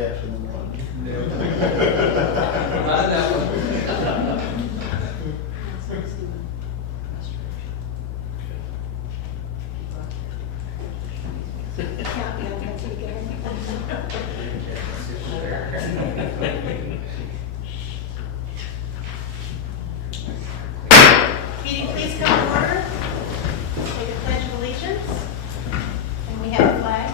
caption in one. Not that one. Meeting, please come to order. Say the Pledge of Allegiance. And we have a flag.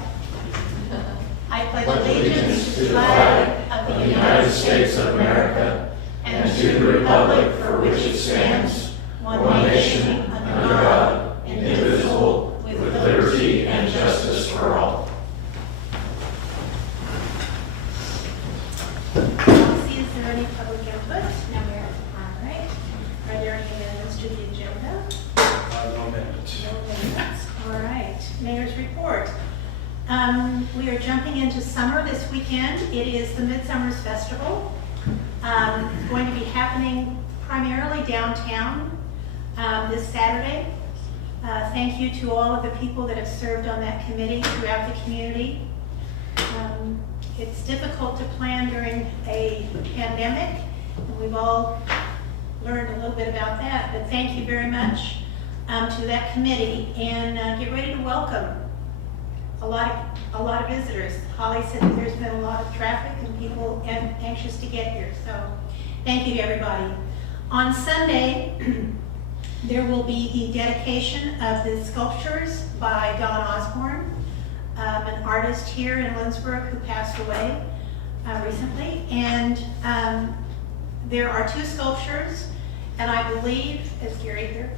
I pledge allegiance to the flag of the United States of America and to the republic for which it stands, one nation, under God, indivisible, with liberty and justice for all. See, is there any public input? No, Mayor. All right. Are there any amendments to the agenda? No minutes. No amendments. All right. Mayor's report. We are jumping into summer this weekend. It is the Midsummer's Festival. It's going to be happening primarily downtown this Saturday. Thank you to all of the people that have served on that committee throughout the community. It's difficult to plan during a pandemic, and we've all learned a little bit about that, but thank you very much to that committee, and get ready to welcome a lot of visitors. Holly said that there's been a lot of traffic and people anxious to get here, so thank you to everybody. On Sunday, there will be the dedication of the sculptures by Don Osborne, an artist here in Lindsborg who passed away recently, and there are 2 sculptures, and I believe, is Gary here?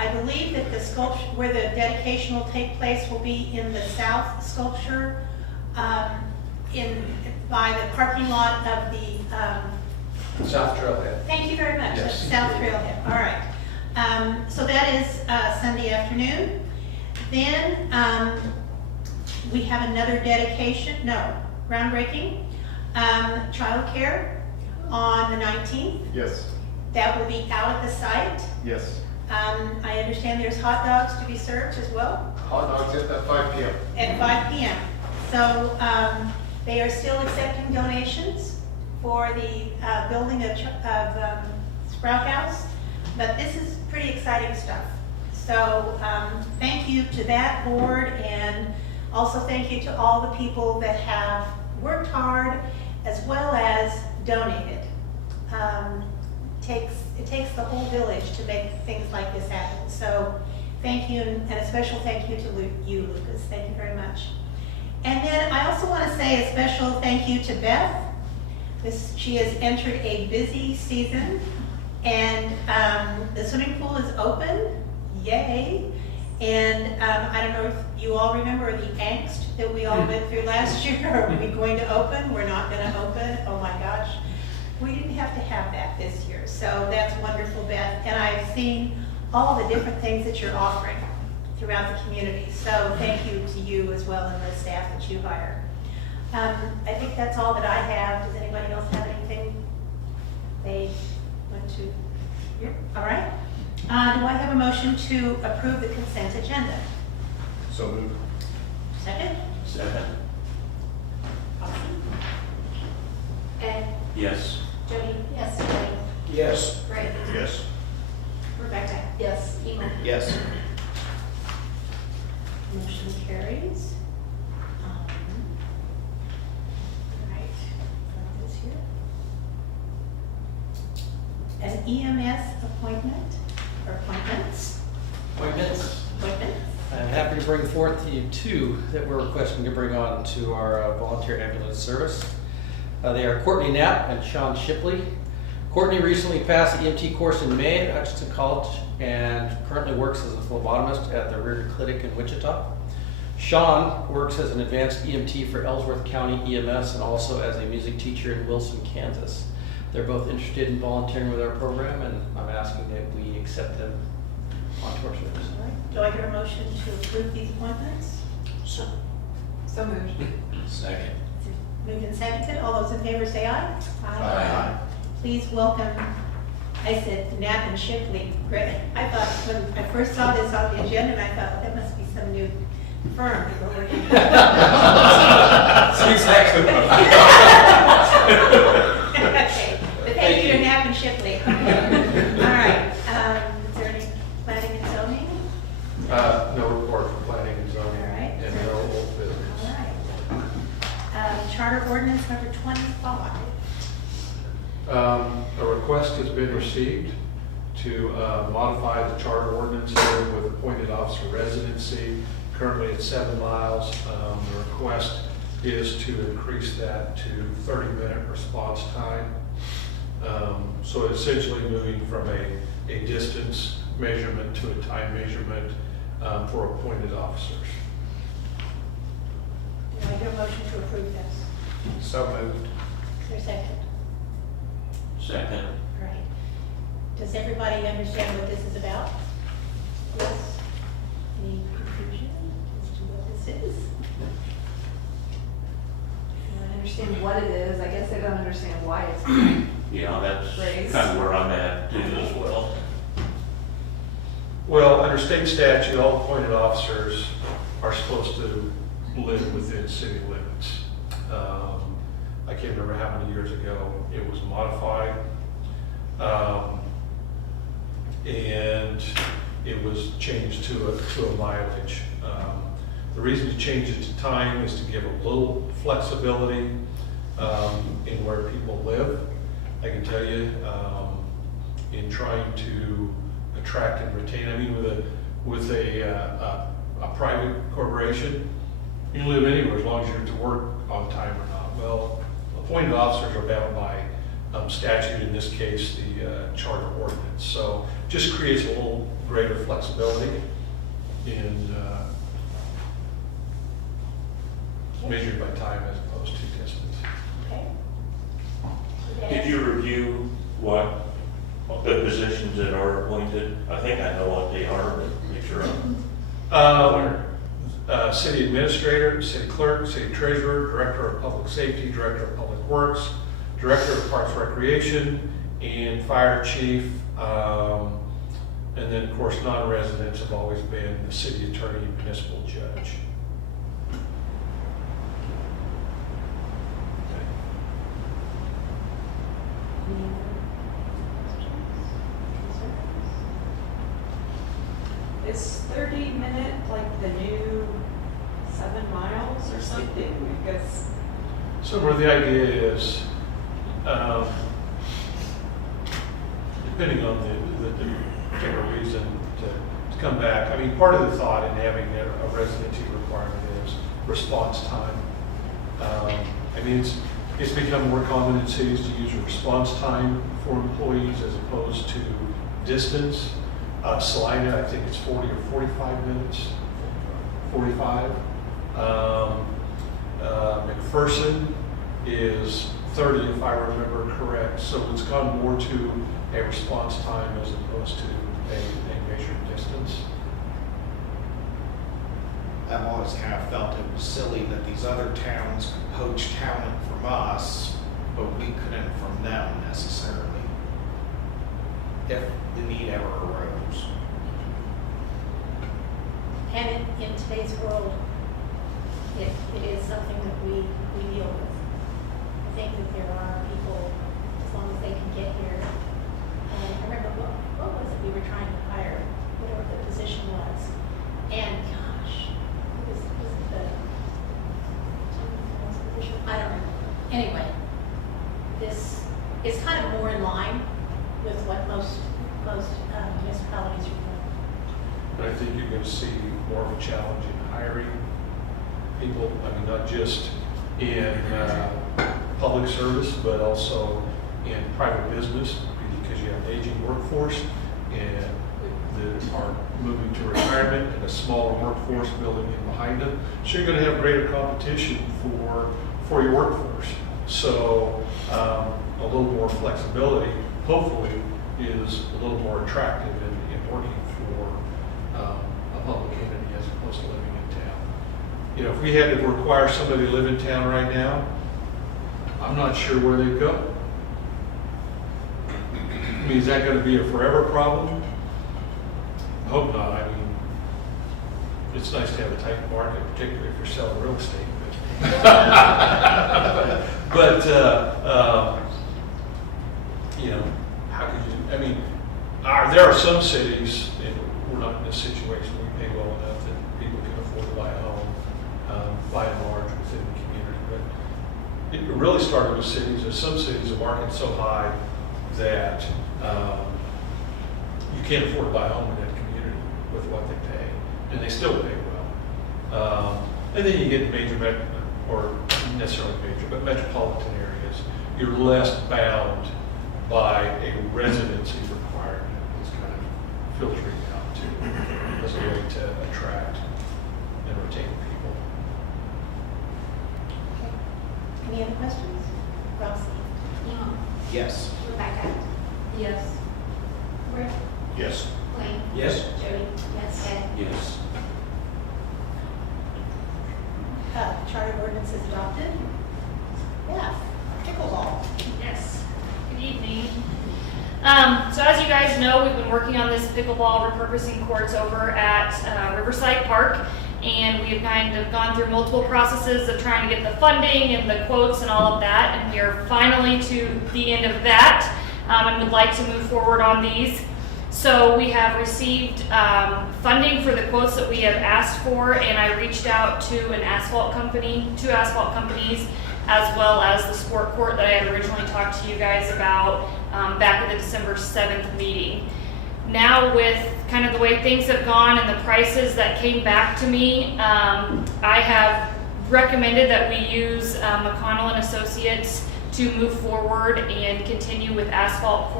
I believe that the sculpture, where the dedication will take place, will be in the south sculpture, by the parking lot of the. South Trailhead. Thank you very much. Yes. That's South Trailhead. All right. So that is Sunday afternoon. Then we have another dedication. No, groundbreaking. Childcare on the 19th. Yes. That will be out at the site. Yes. I understand there's hot dogs to be served as well Hot dogs at 5 p.m. at 5 p.m. So they are still accepting donations for the building of Sprout House, but this is pretty exciting stuff. So thank you to that board, and also thank you to all the people that have worked hard as well as donated. It takes the whole village to make things like this happen. So thank you, and a special thank you to you, Lucas. Thank you very much. And then I also want to say a special thank you to Beth. She has entered a busy season, and the swimming pool is open. Yay! And I don't know if you all remember the angst that we all went through last year. Are we going to open? We're not going to open. Oh my gosh. We didn't have to have that this year, so that's wonderful, Beth. And I've seen all the different things that you're offering throughout the community. So thank you to you as well and the staff that you hire. I think that's all that I have. Does anybody else have anything they want to hear? All right. Do I have a motion to approve the consent agenda? So moved. Second? Second. Awesome. Ed? Yes. Jody? Yes. Jody? Yes. Ray? Yes. Rebecca? Yes. Ema? Yes. Motion carries. Right, this here. An EMS appointment, or appointments? Appointments. Appointments. I'm happy to bring forth to you 2 that we're requesting to bring on to our volunteer ambulance service. They are Courtney Knapp and Sean Shipley. Courtney recently passed the EMT course in May at Hutchinson College and currently works as a phlebotomist at the Rear Clinic in Wichita. Sean works as an advanced EMT for Ellsworth County EMS and also as a music teacher in Wilson, Kansas. They're both interested in volunteering with our program, and I'm asking that we accept them onto our service. All right. Do I hear a motion to approve these appointments? So moved. Second. Moved and seconded. All those in favor say aye. Aye. Please welcome, I said Knapp and Shipley. Great. I thought when I first saw this on the agenda, and I thought, well, that must be some new firm that we're working with. Exactly. Okay, but thank you to Knapp and Shipley. All right, is there any planning and zoning? No report for planning and zoning. All right. And no old business. All right. Charter ordinance number 25. A request has been received to modify the charter ordinance here with appointed officer residency, currently at 7 miles. The request is to increase that to 30-minute response time. So essentially moving from a distance measurement to a time measurement for appointed officers. Do I hear a motion to approve this? So moved. Is there a second? Second. All right. Does everybody understand what this is about? Yes? Any confusion as to what this is? I understand what it is, I guess I don't understand why it's being Yeah, that's raised. kind of where I'm at too as well. Well, under state statute, all appointed officers are supposed to live within city limits. I can't remember how many years ago it was modified. And it was changed to a mileage. The reason to change it to time is to give a little flexibility in where people live. I can tell you, in trying to attract and retain, I mean, with a private corporation, you can live anywhere as long as you're to work on time or not. Well, appointed officers are bound by statute, in this case, the charter ordinance. So just creates a little greater flexibility in measured by time as opposed to distance. Okay. Did you review what the positions that are appointed? I think I know what they are, but make sure I'm City administrator, city clerk, city treasurer, director of public safety, director of public works, director of parks recreation, and fire chief. And then, of course, non-residents have always been the city attorney and municipal judge. Any other questions? Concerns? Is 30-minute like the new 7 miles or something? Because So where the idea is, depending on the particular reason to come back, I mean, part of the thought in having a residency requirement is response time. I mean, it's become more common in cities to use a response time for employees as opposed to distance. Salina, I think it's 40 or 45 minutes. 45. McPherson is 30, if I remember correct. So it's gone more to a response time as opposed to a measured distance. I've always kind of felt it was silly that these other towns could poach talent from us, but we couldn't from them necessarily, if the need ever arose. And in today's world, it is something that we deal with. I think that there are people, as long as they can get here. I remember, what was it we were trying to hire, whatever the position was. And gosh, was it the position? I don't remember. Anyway, this is kind of more in line with what most municipalities are doing. But I think you're going to see more of a challenge in hiring people. I mean, not just in public service, but also in private business, because you have an aging workforce and that are moving to retirement and a smaller workforce building in behind them. So you're going to have greater competition for your workforce. So a little more flexibility, hopefully, is a little more attractive in working for a public entity as opposed to living in town. You know, if we had to require somebody to live in town right now, I'm not sure where they'd go. I mean, is that going to be a forever problem? I hope not. I mean, it's nice to have a tight market, particularly if you're selling real estate. But, you know, how could you, I mean, there are some cities, and we're not in this situation, we pay well enough that people can afford to buy a home, by and large within the community. But it really started with cities. There's some cities, the market's so high that you can't afford to buy a home in that community with what they pay, and they still pay well. And then you get major, or not necessarily major, but metropolitan areas. You're less bound by a residency requirement. It's kind of filtering out too as a way to attract and retain people. Okay. Any other questions? Rossi? Yes. Rebecca? Yes. Rick? Yes. Blaine? Yes. Jody? Yes. Ed? Yes. Charter ordinance is adopted. Yeah, pickleball. Yes. Good evening. So as you guys know, we've been working on this pickleball repurposing courts over at Riverside Park, and we have kind of gone through multiple processes of trying to get the funding and the quotes and all of that, and we are finally to the end of that, and would like to move forward on these. So we have received funding for the quotes that we have asked for, and I reached out to two asphalt companies, as well as the sport court that I had originally talked to you guys about back at the December 7th meeting. Now with kind of the way things have gone and the prices that came back to me, I have recommended that we use McConnell and Associates to move forward and continue with asphalt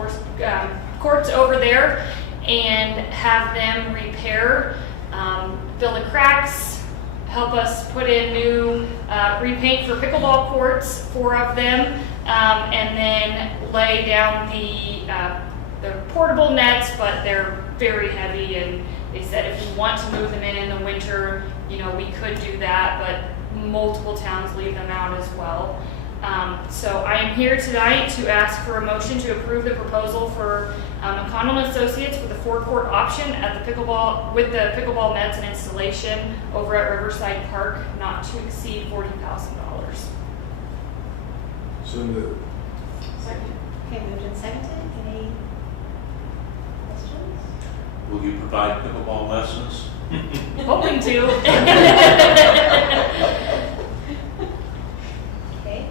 courts over there and have them repair, fill the cracks, help us put in new repaint for pickleball courts, 4 of them, and then lay down the portable nets, but they're very heavy, and they said if you want to move them in the winter, you know, we could do that, but multiple towns leave them out as well. So I am here tonight to ask for a motion to approve the proposal for McConnell and Associates for the 4-court option at the pickleball, with the pickleball nets and installation over at Riverside Park, not to exceed $40,000. So moved. Second. Okay, moved and seconded. Any questions? Will you provide pickleball lessons? Hoping to. Okay.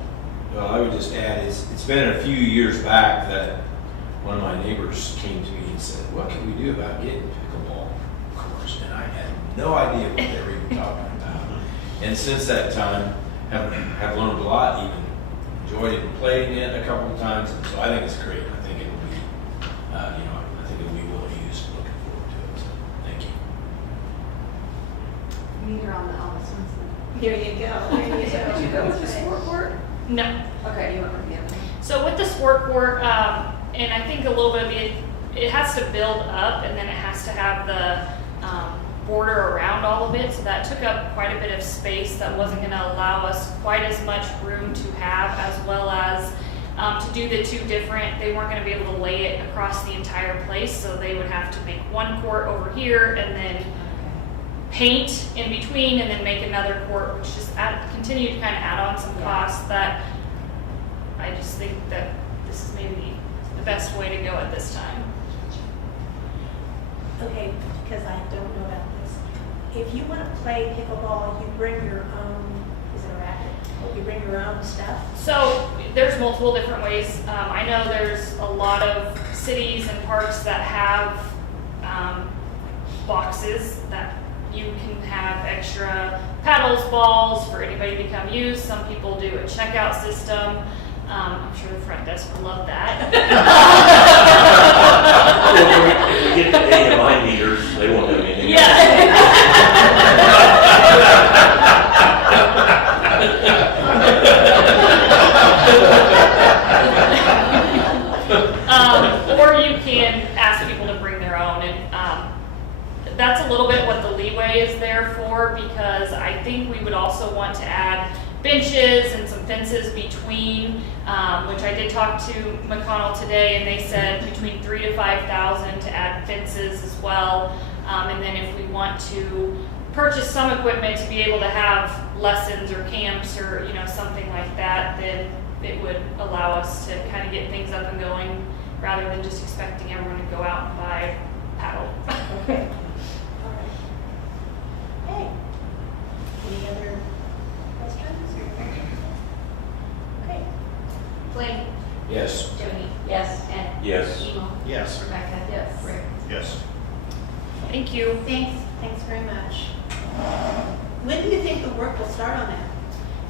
Well, I would just add, it's been a few years back that one of my neighbors came to me and said, what can we do about getting pickleball courts? And I had no idea what they were even talking about. And since that time, have learned a lot, even enjoyed it and played in it a couple of times. And so I think it's great. I think it will be, I think it will be well used. Looking forward to it. So thank you. Neither on the Ellis ones. There you go. There you Did you go with the sport court? No. Okay, you went with the other one. So with the sport court, and I think a little bit of it has to build up, and then it has to have the border around all of it. So that took up quite a bit of space that wasn't going to allow us quite as much room to have, as well as to do the 2 different. They weren't going to be able to lay it across the entire place, so they would have to make 1 court over here and then paint in between, and then make another court, which just continue to kind of add on some costs that I just think that this is maybe the best way to go at this time. Okay, because I don't know about this. If you want to play pickleball, you bring your own, is it a racket? You bring your own stuff? So there's multiple different ways. I know there's a lot of cities and parks that have boxes that you can have extra paddles, balls for anybody to come use. Some people do a checkout system. I'm sure the front desk would love that. If we get the AMI meters, they won't have anything. Or you can ask people to bring their own, and that's a little bit what the leeway is there for, because I think we would also want to add benches and some fences between, which I did talk to McConnell today, and they said between $3,000 to $5,000 to add fences as well. And then if we want to purchase some equipment to be able to have lessons or camps or, you know, something like that, then it would allow us to kind of get things up and going rather than just expecting everyone to go out and buy paddle. Okay. All right. Okay. Any other questions or comments? Okay. Blaine. Yes. Jody. Yes. Ed. Yes. Emo. Yes. Rebecca. Yes. Rick. Yes. Thank you. Thanks very much. When do you think the work will start on that?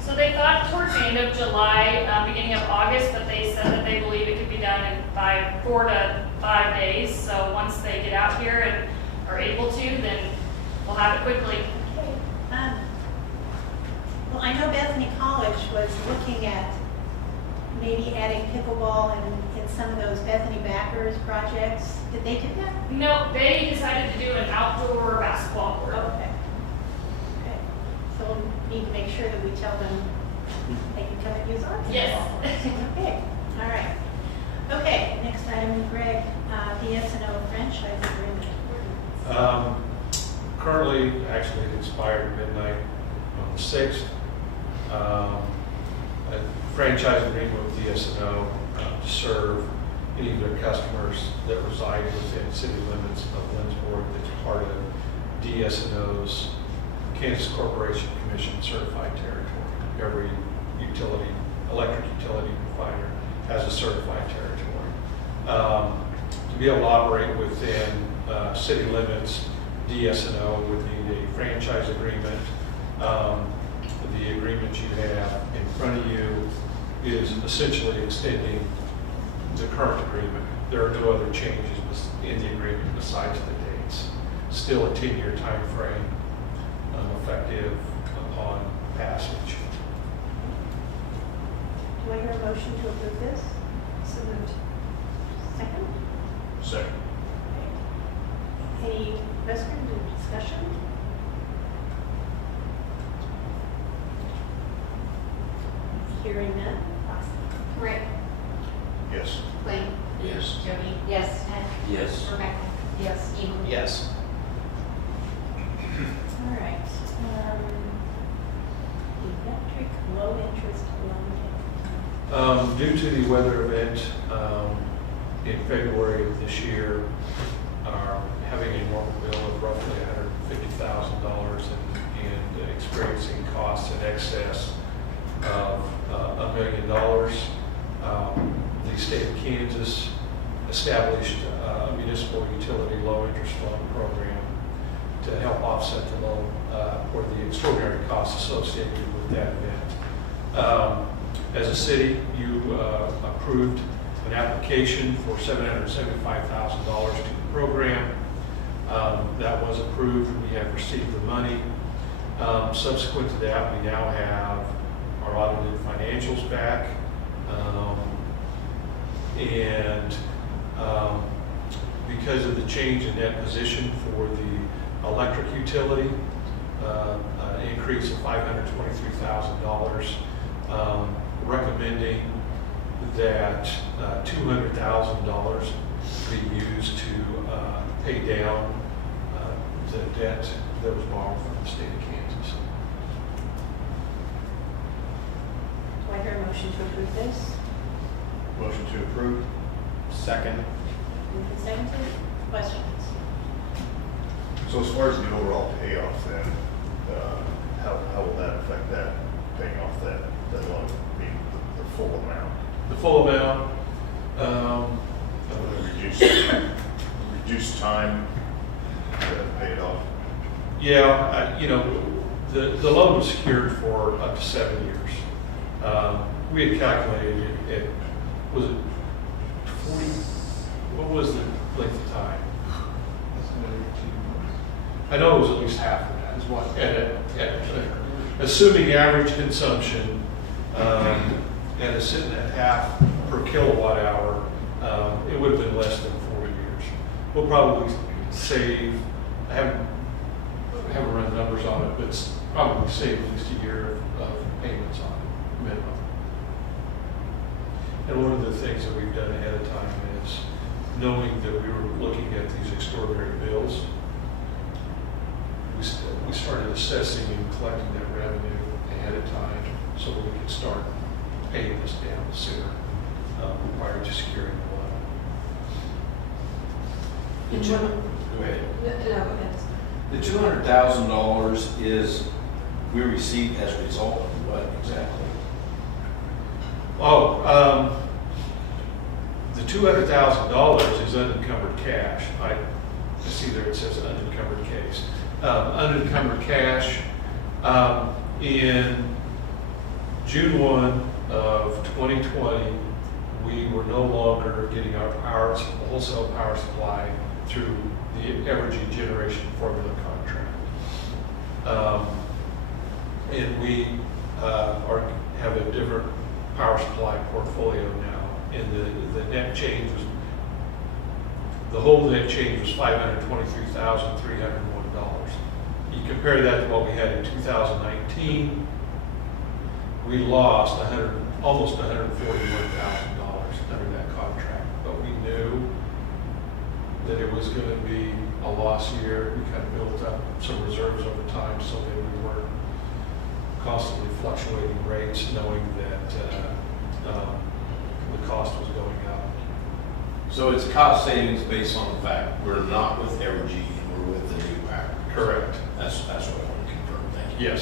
So they thought towards the end of July, beginning of August, but they said that they believe it could be done in 4 to 5 days. So once they get out here and are able to, then we'll have it quickly. Okay. Well, I know Bethany College was looking at maybe adding pickleball in some of those Bethany Backers projects. Did they do that? No, they decided to do an outdoor basketball court. Okay. Okay. So we'll need to make sure that we tell them they can come and use our pickleball. Yes. Okay. All right. Okay. Next item, Greg, DSNO franchise agreement. Currently, actually, it expired midnight on the 6th. A franchise agreement with DSNO to serve any of their customers that reside within city limits of Lindsborg that's part of DSNO's Kansas Corporation Commission certified territory. Every utility, electric utility provider has a certified territory. To be able to operate within city limits, DSNO would need a franchise agreement. The agreement you have in front of you is essentially extending the current agreement. There are no other changes in the agreement besides the dates. Still a 10-year time frame, effective upon passage. Do I hear a motion to approve this? So moved. Second? Second. Okay. Any questions or discussion? Hearing none. Austin? Rick. Yes. Blaine. Yes. Jody. Yes. Ed. Yes. Rebecca. Yes. Emo. Yes. All right. Electric low-interest loan. Due to the weather event in February of this year, having a normal bill of roughly $150,000 and experiencing costs in excess of $1 million, the state of Kansas established a municipal utility low-interest loan program to help offset the loan or the extraordinary costs associated with that event. As a city, you approved an application for $775,000 to the program. That was approved. We have received the money. Subsequent to that, we now have our audited financials back. Because of the change in that position for the electric utility, an increase of $523,000, recommending that $200,000 be used to pay down the debt that was borrowed from the state of Kansas. Do I hear a motion to approve this? Motion to approve. Second. Moved and seconded. Questions? So as far as the overall payoff then, how will that affect that, paying off that loan, I mean, the full amount? The full amount, Reduce time to pay it off? yeah, the loan was secured for up to 7 years. We had calculated it, was it 40, what was the length of time? I know it was at least half of that. Is what? Assuming average consumption, and it's sitting at half per kilowatt hour, it would have been less than 4 years. We'll probably save, I haven't run numbers on it, but it's probably save at least a year of payments on it, minimum. And one of the things that we've done ahead of time is knowing that we were looking at these extraordinary bills, we started assessing and collecting that revenue ahead of time so that we could start paying this down sooner, prior to securing the loan. The two- Go ahead. No, go ahead. The $200,000 is, we received as a result of what exactly? The $200,000 is unencumbered cash. I see there it says unencumbered case. Unencumbered cash, in June 1 of 2020, we were no longer getting our wholesale power supply through the Evergy generation formula contract. And we have a different power supply portfolio now. And the net change was, the whole net change was $523,301. You compare that to what we had in 2019, we lost almost $141,000 under that contract. But we knew that it was going to be a loss year. We kind of built up some reserves over time so that we weren't constantly fluctuating rates, knowing that the cost was going up. So it's cost savings based on the fact we're not with Evergy and we're with the new power. Correct. That's what I want to confirm. Thank you. Yes.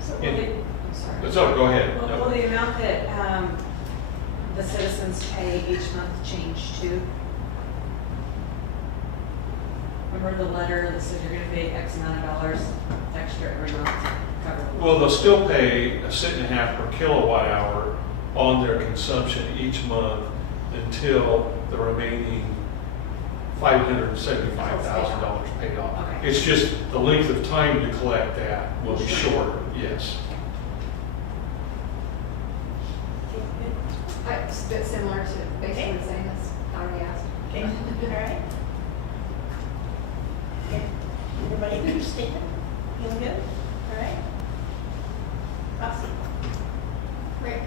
So And- I'm sorry. So go ahead. Will No. the amount that the citizens pay each month change too? Remember the letter that says you're going to pay X amount of dollars extra every month to cover? Well, they'll still pay $1.50 per kilowatt hour on their consumption each month until the remaining $575,000 paid off. Okay. It's just the length of time to collect that will be shorter, yes. It's a bit similar to basically the same as I already asked. Okay, all right. Okay. Everybody understand? Feel good? All right. Roxy? Rick,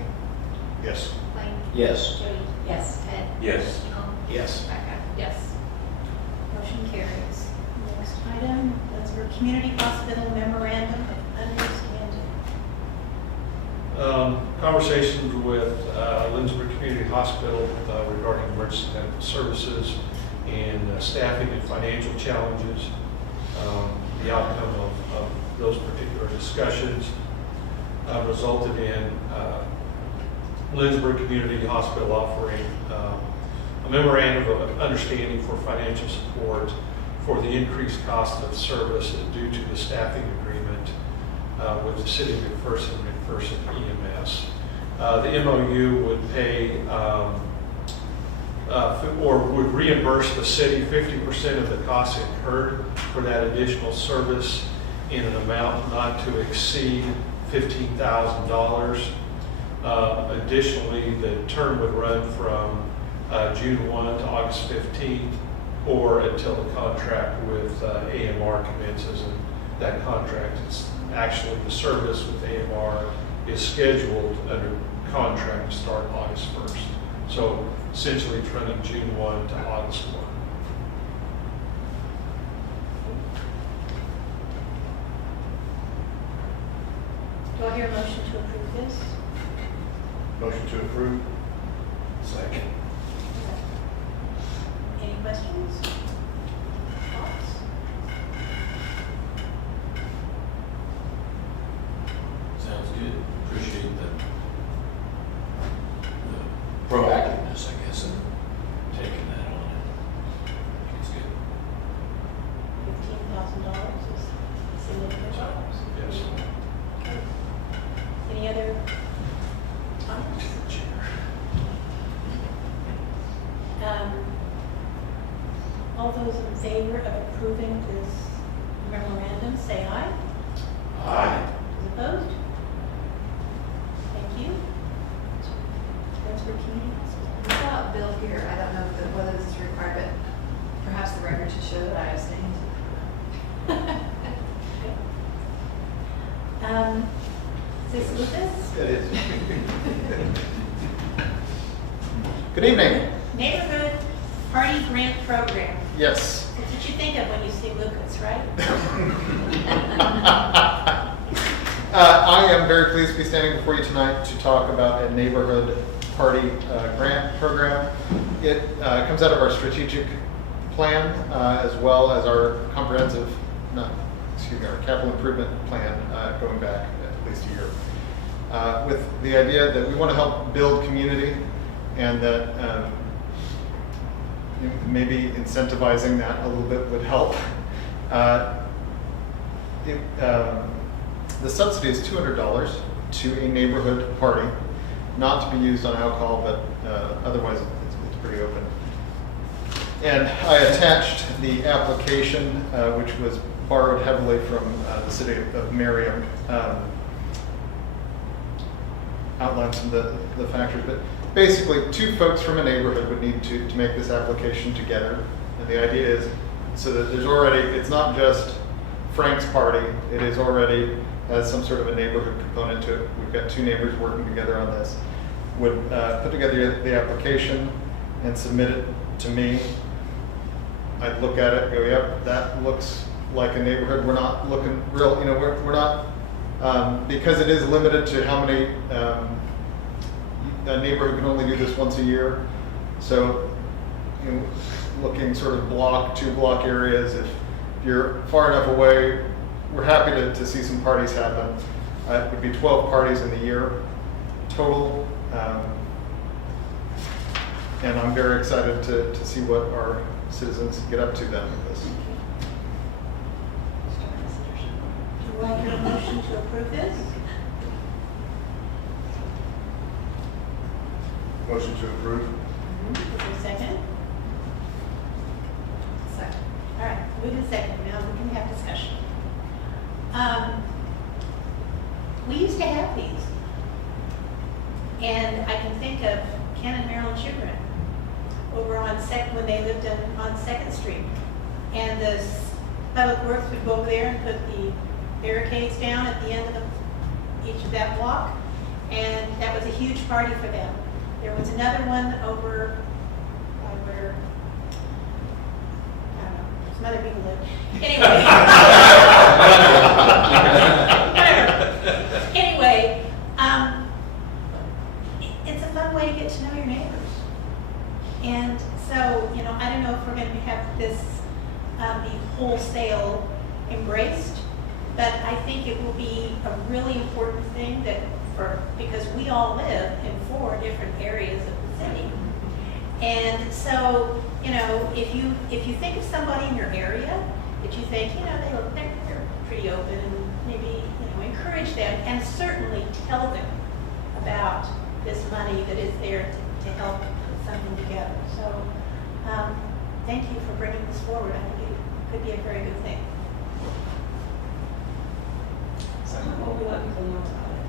Yes. Blaine, Yes. Jody, Yes. Ed, Yes. Tom, Yes. Becca. Yes. Motion carries. Next item, Lindsborg Community Hospital Memorandum of Understanding. Conversations with Lindsborg Community Hospital regarding emergency medical services and staffing and financial challenges. The outcome of those particular discussions resulted in Lindsborg Community Hospital offering a memorandum of understanding for financial support for the increased cost of service due to the staffing agreement with the City of McPherson EMS. The MOU would pay or would reimburse the city 50% of the costs incurred for that additional service in an amount not to exceed $15,000. Additionally, the term would run from June 1 to August 15th or until the contract with AMR commences. And that contract is actually, the service with AMR is scheduled under contract to start August 1st. So essentially it's running June 1 to August 1. Do I hear a motion to approve this? Motion to approve? Second. Any questions? Thoughts? Sounds good. Appreciate the proactiveness, I guess, in taking that on. It's good. $15,000 is significant dollars. Yes. Okay. Any other comments? All those in favor of approving this memorandum, say aye. Aye. Those opposed? Thank you. Lindsborg Community Hospital. We saw a bill here, I don't know whether this is required, but perhaps the record should show that I abstained. Is this Lucas? It is. Good evening. Neighborhood Party Grant Program. Yes. That's what you think of when you see Lucas, right? I am very pleased to be standing before you tonight to talk about a neighborhood party grant program. It comes out of our strategic plan as well as our comprehensive, our capital improvement plan going back at least a year. With the idea that we want to help build community and that maybe incentivizing that a little bit would help. The subsidy is $200 to a neighborhood party, not to be used on alcohol, but otherwise it's pretty open. And I attached the application, which was borrowed heavily from the city of Merriam, outlined some of the factors, but basically 2 folks from a neighborhood would need to make this application together. And the idea is so that there's already, it's not just Frank's party, it is already has some sort of a neighborhood component to it. We've got 2 neighbors working together on this. Would put together the application and submit it to me. I'd look at it, go, yep, that looks like a neighborhood. We're not looking real, we're not, because it is limited to how many, a neighborhood can only do this once a year. So, looking sort of 2-block areas. If you're far enough away, we're happy to see some parties happen. It would be 12 parties in the year total. And I'm very excited to see what our citizens get up to then with this. Do I hear a motion to approve this? Motion to approve? Is there a second? Second. All right, move in second. Now we can have discussion. We used to have these. And I can think of Ken and Marilyn Chigrin over on when they lived on 2nd Street. And the Public Works would go over there and put the barricades down at the end of each of that block. And that was a huge party for them. There was another one over where, I don't know, some other people live. Anyway, it's a fun way to get to know your neighbors. And so, I don't know if we're going to have this be wholesale embraced, but I think it will be a really important thing because we all live in 4 different areas of the city. And so, if you think of somebody in your area that you think, they're pretty open, and maybe, encourage them and certainly tell them about this money that is there to help put something together. So, thank you for bringing this forward. I think it could be a very good thing. So how will we let people know about it?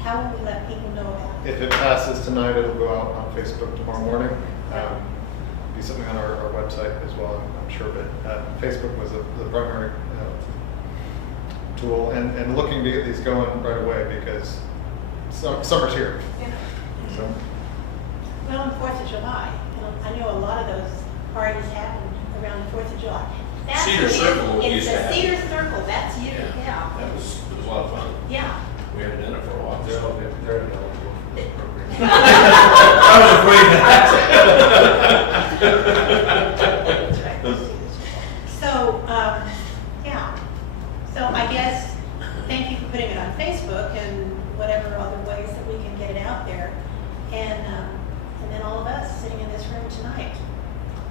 How will we let people know about it? If it passes tonight, it'll go out on Facebook tomorrow morning. Be something on our website as well, I'm sure. But Facebook was the primary tool, and looking to get these going right away because summer's here. Yeah. So. Well, on 4th of July, I know a lot of those parties happen around the 4th of July. That's Cedar Circle used to have It's it. a Cedar Circle, that's you, yeah. It was a lot of fun. Yeah. We haven't done it for a while. They're eligible for this program. I was afraid That's right. So, yeah. So I guess, thank you for putting it on Facebook and whatever other ways that we can get it out there. And then all of us sitting in this room tonight,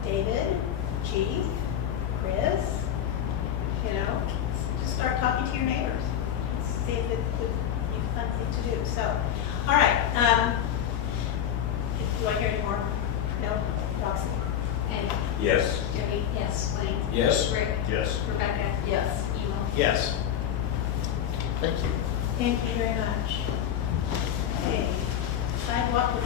David, Chief, Chris, just start talking to your neighbors. See if it would be a fun thing to do. So, all right. Do I hear any more? No? Roxy? And Yes. Debbie, yes. Wayne? Yes. Rick? Yes. Rebecca? Yes. Emo? Yes. Thank you. Thank you very much. Okay, sidewalk with a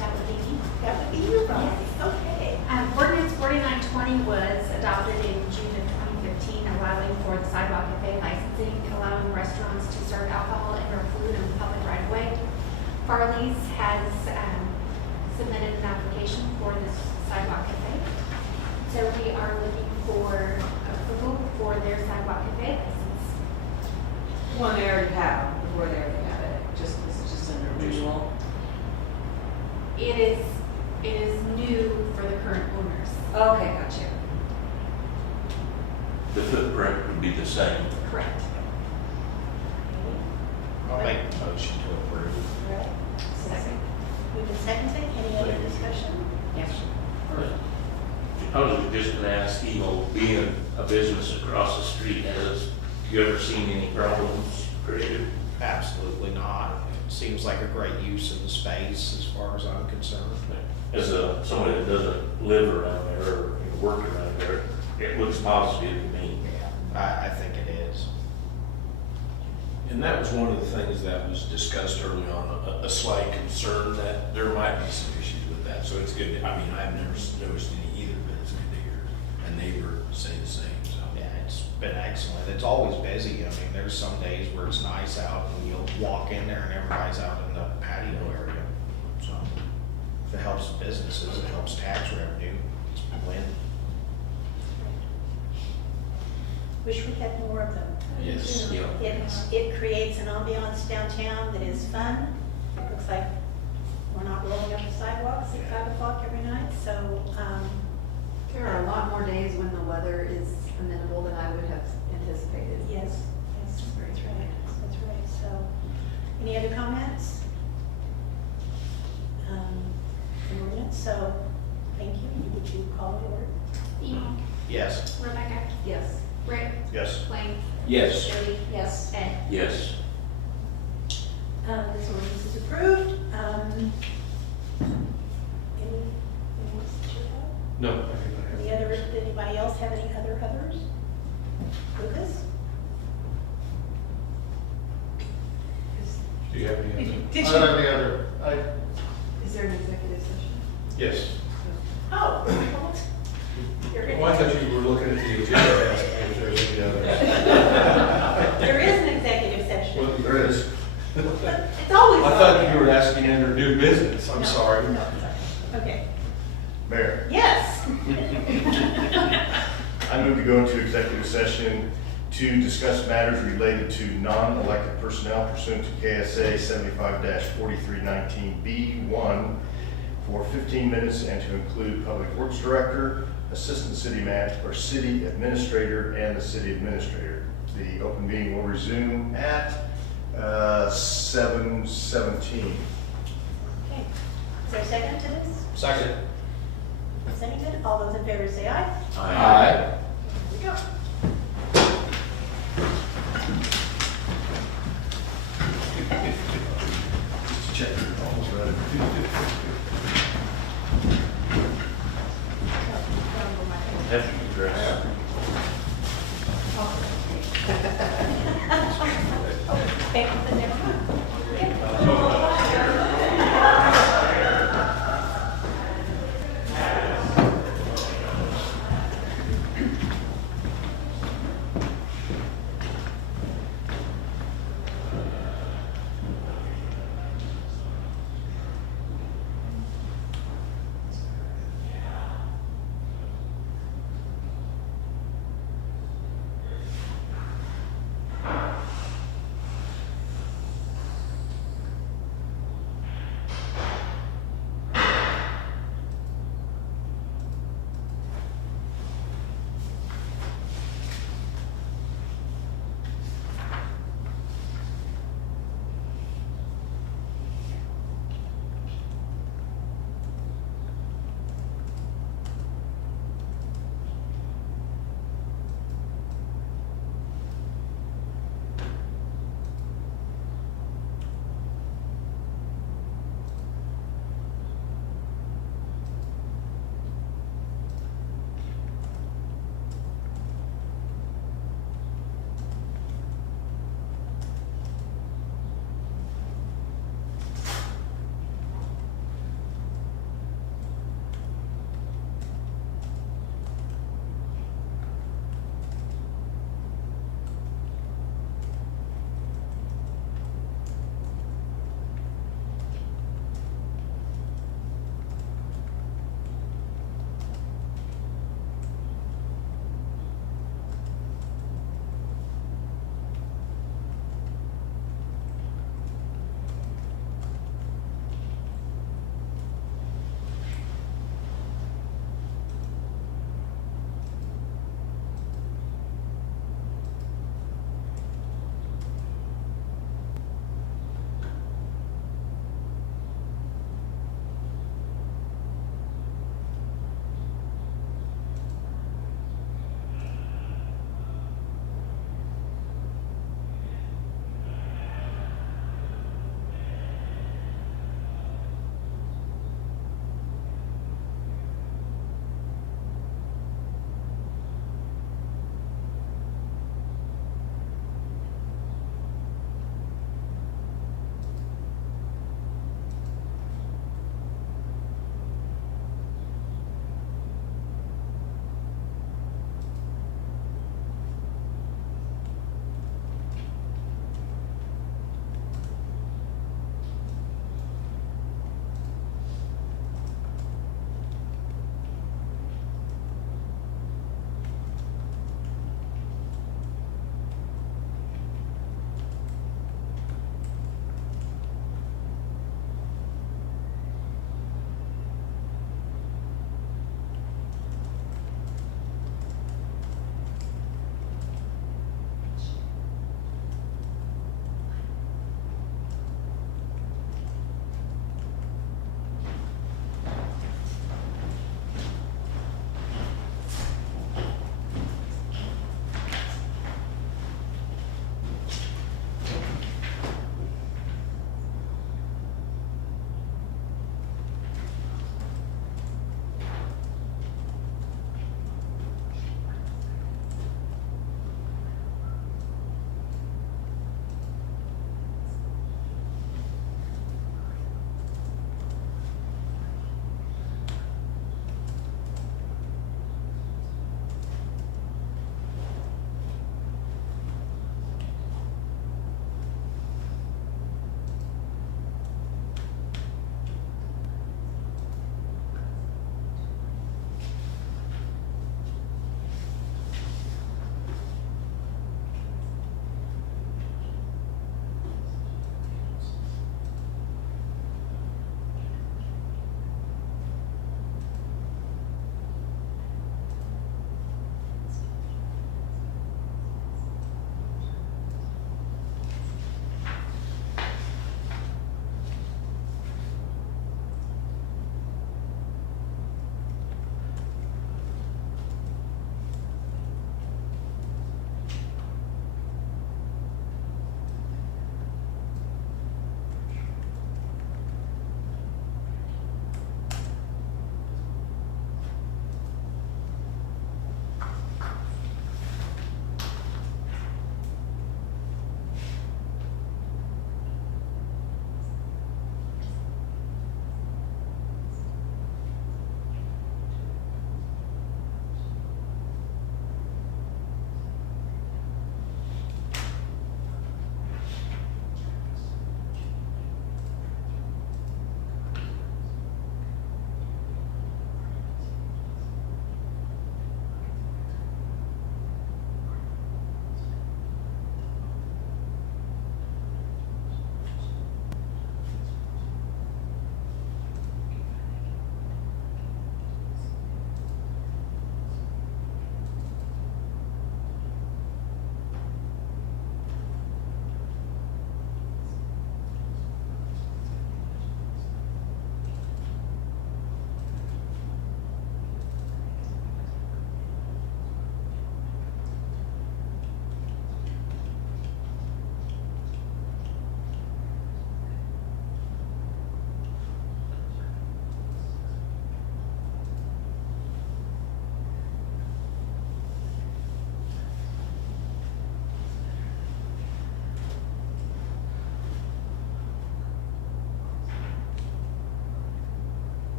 that would be you, Roxy. Okay. Ordinance 4920 was adopted in June of 2015, allowing for the sidewalk cafe licensing and allowing restaurants to serve alcohol and or food in the public right of way. Farley's has submitted an application for this sidewalk cafe. So we are looking for approval for their sidewalk cafe license. One they already have, before they already have it, just, this is just an renewal. It is new for the current owners. Okay, gotcha. The footprint would be the same. Correct. I'll make a motion to approve. All right. Second. Moved and seconded. Any other discussion? Yes. I was just gonna ask, you know, being a business across the street, has you ever seen any problems created? Absolutely not. It seems like a great use of the space as far as I'm concerned. As somebody that doesn't live around there or work around there, it looks positive to me. I think it is. And that was one of the things that was discussed early on, a slight concern that there might be some issues with that. So it's good, I mean, I've never noticed any either, but it's good to hear a neighbor say the same, so. Yeah, it's been excellent. It's always busy. I mean, there's some days where it's nice out and you'll walk in there and everybody's out in the patio area. So if it helps businesses, it helps tax revenue. It's a win. Wish we had more of them. Yes. It creates an ambiance downtown that is fun. Looks like we're not rolling up the sidewalks at 5 o'clock every night, so, There are a lot more days when the weather is amenable than I would have anticipated. yes, that's right, that's right. So, any other comments? An ordinance, so, thank you. Would you call the order? Emo, Yes. Rebecca, Yes. Rick, Yes. Blaine, Yes. Jody, Yes. Ed. Yes. This ordinance is approved. Anything else that you have? No, I think I have. Any other, did anybody else have any others? Lucas? Do you have any other? Did I you? don't have any other, Is there an executive session? Yes. Oh, well, you're Well, I thought you were looking at the agenda, asking if there's any others. There is an executive session. Well, there is. It's always. I thought you were asking under new business, I'm No, sorry. no, okay, Mayor, yes. I move to go into executive session to discuss matters related to non-elected personnel pursuant to KSA 75-4319B1 for 15 minutes and to include Public Works Director, Assistant City Manager, or City Administrator, and the City Administrator. The open meeting will resume at 7:17. Okay, is there a second to this? Second. Seconded, all those in favor say aye. Aye. Here we go. Just check, you're almost ready. Have you addressed? Okay, then never mind.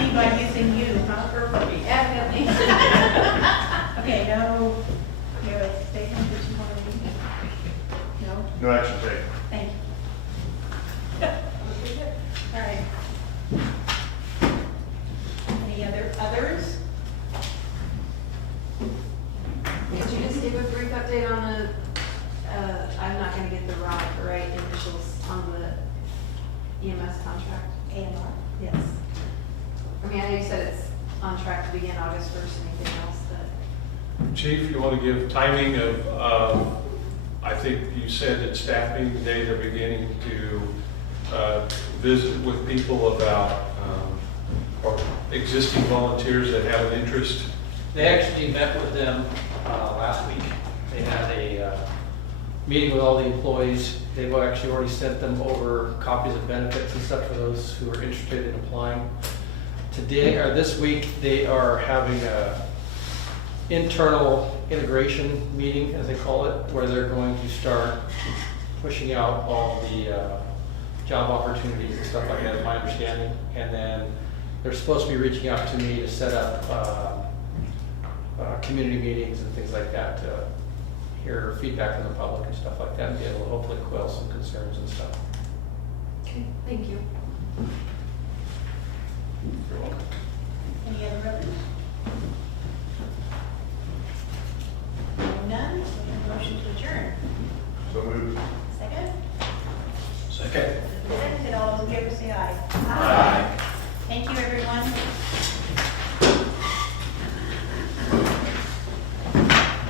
money by using you, huh? Evidently. Okay, no, you have a statement that you want to read? No? No action taken. Thank you. All right. Any others? Could you just give a brief update on the, I'm not gonna get the right initials on the EMS contract? AMR? Yes. I mean, I know you said it's on track to begin August 1st, anything else that? Chief, you want to give timing of, I think you said at staff meeting today, they're beginning to visit with people about, or existing volunteers that have an interest. They actually met with them last week. They had a meeting with all the employees. They've actually already sent them over copies of benefits and stuff for those who are interested in applying. Today, or this week, they are having a internal integration meeting, as they call it, where they're going to start pushing out all the job opportunities and stuff like that, is my understanding. And then they're supposed to be reaching out to me to set up community meetings and things like that to hear feedback from the public and stuff like that, and be able to hopefully quell some concerns and stuff. Okay, thank you. You're welcome. Any other others? None?